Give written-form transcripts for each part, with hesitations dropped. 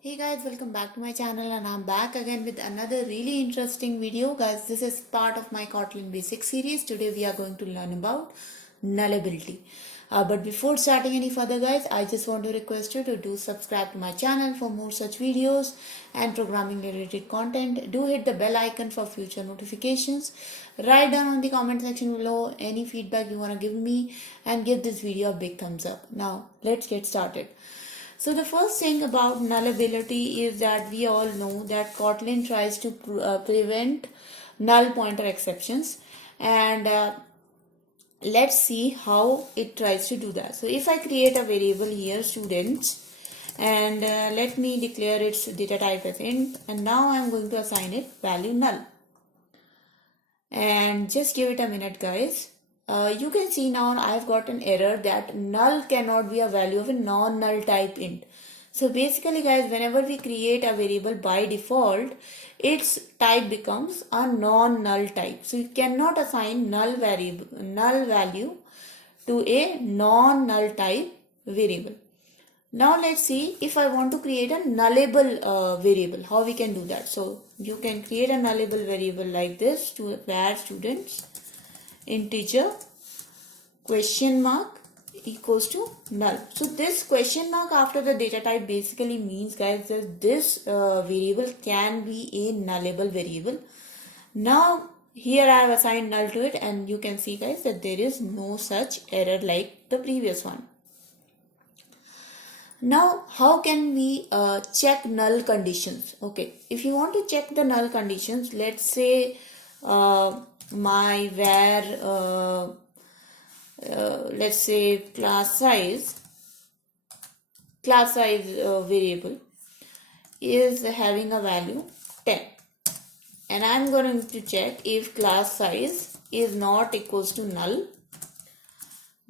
Hey guys, welcome back to my channel and I'm back again with another really interesting video. Guys, this is part of my Kotlin Basics series. Today we are going to learn about nullability. But before starting any further guys, I just want to request you to do subscribe to my channel for more such videos and programming related content. Do hit the bell icon for future notifications. Write down in the comment section below any feedback you want to give me and give this video a big thumbs up. Now, let's get started. So the first thing about nullability is that we all know that Kotlin tries to prevent null pointer exceptions, and let's see how it tries to do that. So if I create a variable here, students, and let me declare its data type as int, and now I'm going to assign it value null. And just give it a minute guys. You can see now I've got an error that null cannot be a value of a non-null type int. So basically guys, whenever we create a variable by default, its type becomes a non-null type. So you cannot assign null value to a non-null type variable. Now let's see if I want to create a nullable variable, how we can do that. So you can create a nullable variable like this to where students integer question mark equals to null. So this question mark after the data type basically means guys that this variable can be a nullable variable. Now here I have assigned null to it and you can see guys that there is no such error like the previous one. Now, how can we check null conditions? Okay, if you want to check the null conditions, let's say my var, let's say class size variable is having a value 10, and I'm going to check if class size is not equals to null,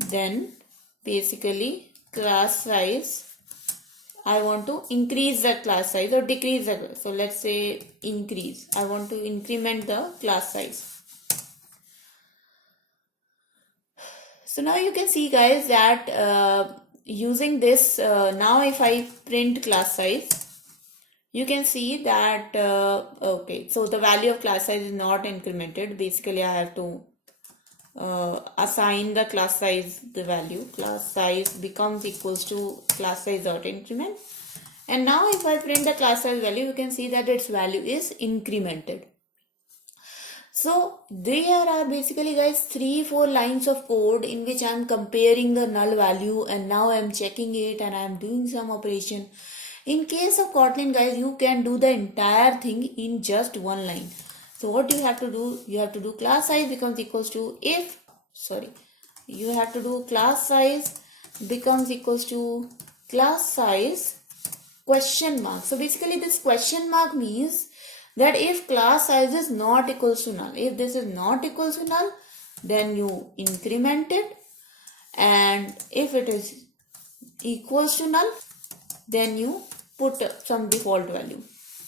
then basically class size, I want to increase the class size or decrease the, so let's say increase. I want to increment the class size. So now you can see guys that using this, now if I print class size, you can see that, okay, so the value of class size is not incremented. Basically I have to assign the class size the value. Class size becomes equals to class size dot increment, and now if I print the class size value, you can see that its value is incremented. So there are basically guys 3-4 lines of code in which I am comparing the null value and now I am checking it and I am doing some operation. In case of Kotlin guys, you can do the entire thing in just one line. So what you have to do, you have to do class size becomes equals to you have to do class size becomes equals to class size question mark. So basically this question mark means that if class size is not equals to null, if this is not equals to null, then you increment it, and if it is equals to null, then you put some default value.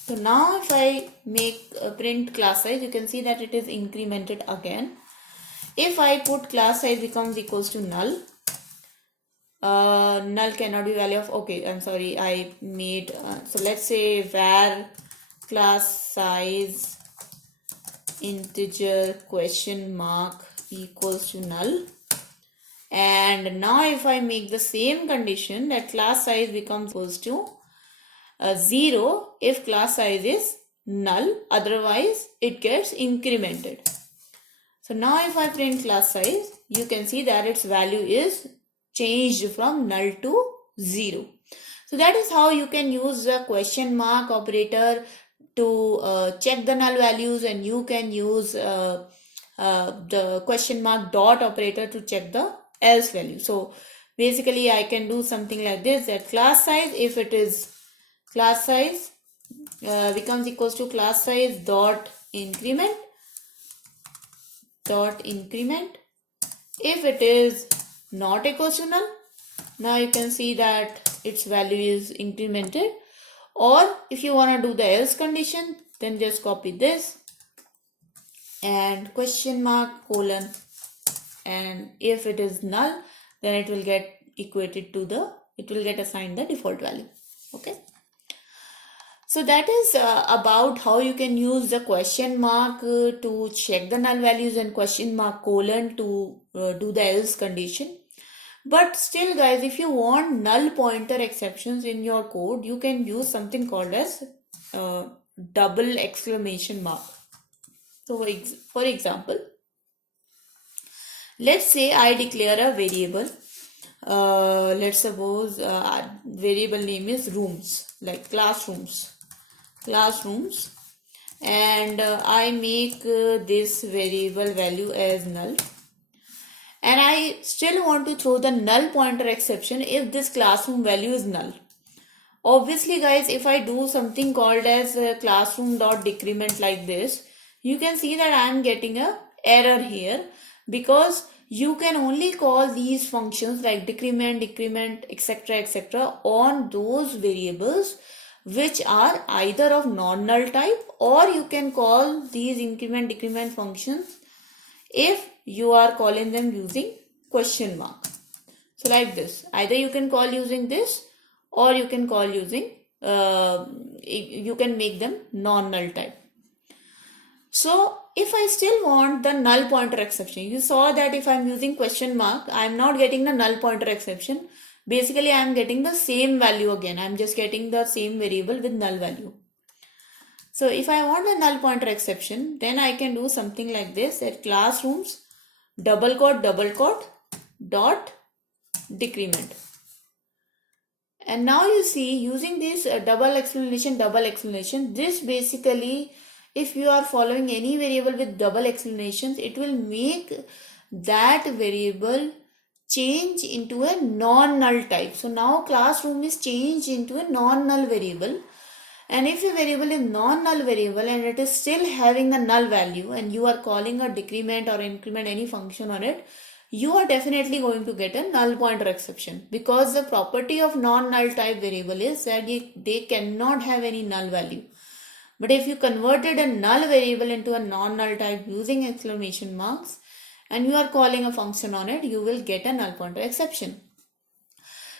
So now if I make print class size, you can see that it is incremented again. If I put class size becomes equals to null, null cannot be value of, okay, I'm sorry, I made, so let's say var class size integer question mark equals to null. And now if I make the same condition that class size becomes equals to 0 if class size is null, otherwise it gets incremented. So now if I print class size, you can see that its value is changed from null to 0. So that is how you can use the question mark operator to check the null values, and you can use the question mark dot operator to check the else value. So basically I can do something like this, that class size, if it is class size becomes equals to class size dot increment. If it is not equals to null, now you can see that its value is incremented. Or if you want to do the else condition, then just copy this and question mark colon, and if it is null, then it will get equated to the, it will get assigned the default value. Okay. So that is about how you can use the question mark to check the null values and question mark colon to do the else condition. But still guys, if you want null pointer exceptions in your code, you can use something called as double exclamation mark. So for example, let's say I declare a variable. Let's suppose variable name is rooms, like classrooms, and I make this variable value as null, and I still want to throw the null pointer exception if this classroom value is null. Obviously guys, if I do something called as classroom dot decrement like this, you can see that I am getting a error here, because you can only call these functions like decrement, etc on those variables which are either of non-null type, or you can call these increment decrement functions if you are calling them using question mark. So like this, either you can call using this, or you can call using you can make them non-null type. So if I still want the null pointer exception, you saw that if I'm using question mark, I'm not getting the null pointer exception. Basically, I'm getting the same value again. I'm just getting the same variable with null value. So if I want a null pointer exception, then I can do something like this, at classrooms double quote dot decrement. And now you see, using this double explanation, this basically, if you are following any variable with double explanations, it will make that variable change into a non-null type. So now classroom is changed into a non-null variable. And if a variable is non-null variable and it is still having a null value, and you are calling a decrement or increment any function on it, you are definitely going to get a null pointer exception, because the property of non-null type variable is that they cannot have any null value. But if you converted a null variable into a non-null type using exclamation marks, and you are calling a function on it, you will get a null pointer exception.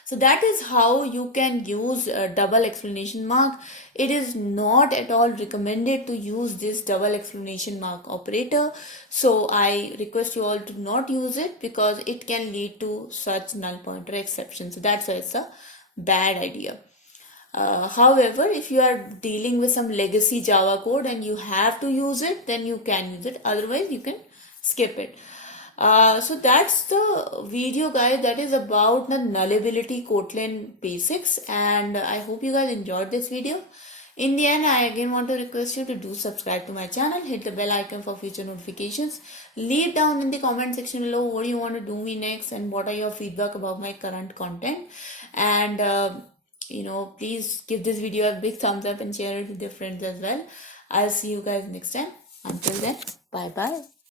So that is how you can use a double exclamation mark. It is not at all recommended to use this double exclamation mark operator. So I request you all to not use it, because it can lead to such null pointer exceptions. So that's why it's a bad idea. However, if you are dealing with some legacy Java code and you have to use it, then you can use it. Otherwise, you can skip it. So that's the video guys, that is about the nullability Kotlin basics, and I hope you guys enjoyed this video. In the end, I again want to request you to do subscribe to my channel, hit the bell icon for future notifications, leave down in the comment section below what you want to do me next and what are your feedback about my current content, and please give this video a big thumbs up and share it with your friends as well. I'll see you guys next time. Until then, bye bye.